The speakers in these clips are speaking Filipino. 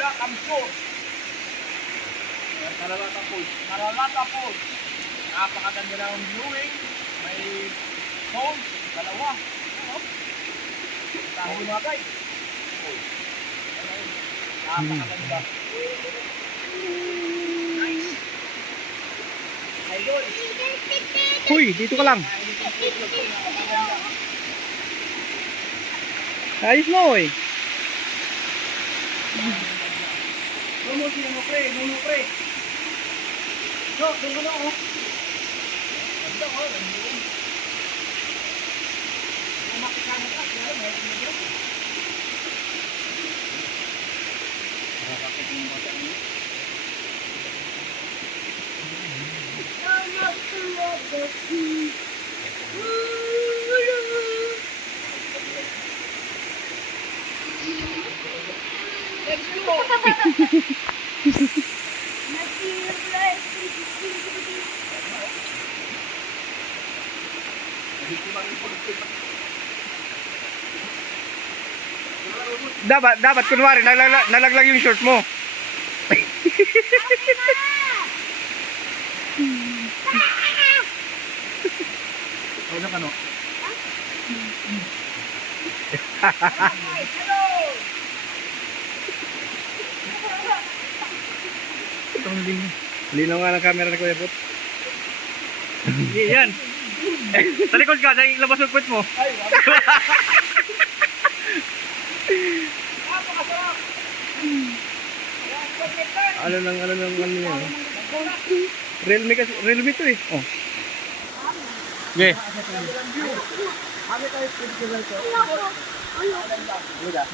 Mula Kamsur. Malalata Falls. Malalata Falls. Napakaganda na ang viewing. May falls, dalawa. Tayo mga guys. Napakaganda. Nice. Idol. Huy, dito ka lang. Ayos mo eh. Nuno, sino pre? Nuno pre. So, doon ka na oh. Ganda oh, ganda. Kumakikana ka, kaya may video. Bakit yung bata niyo? Let's go! Dapat kunwari nalaglag yung short mo. Ano ka no? Linaw nga ng camera ni Kuya Bot. Yan. Sa likod ka, sa labas yung puwet mo. Ay, napakasarap. Ano niya. Realme kasi, Realme to eh. Oh. Okay. Kami tayo festival ko.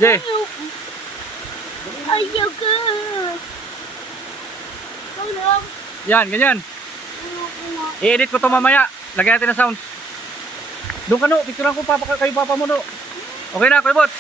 Okay. Ayoko. Yan, ganyan. I-edit ko to mamaya. Lagyan natin ng sounds. Doon ka no, picturean ko kayo papa mo no. Okay na, Kuya Bot.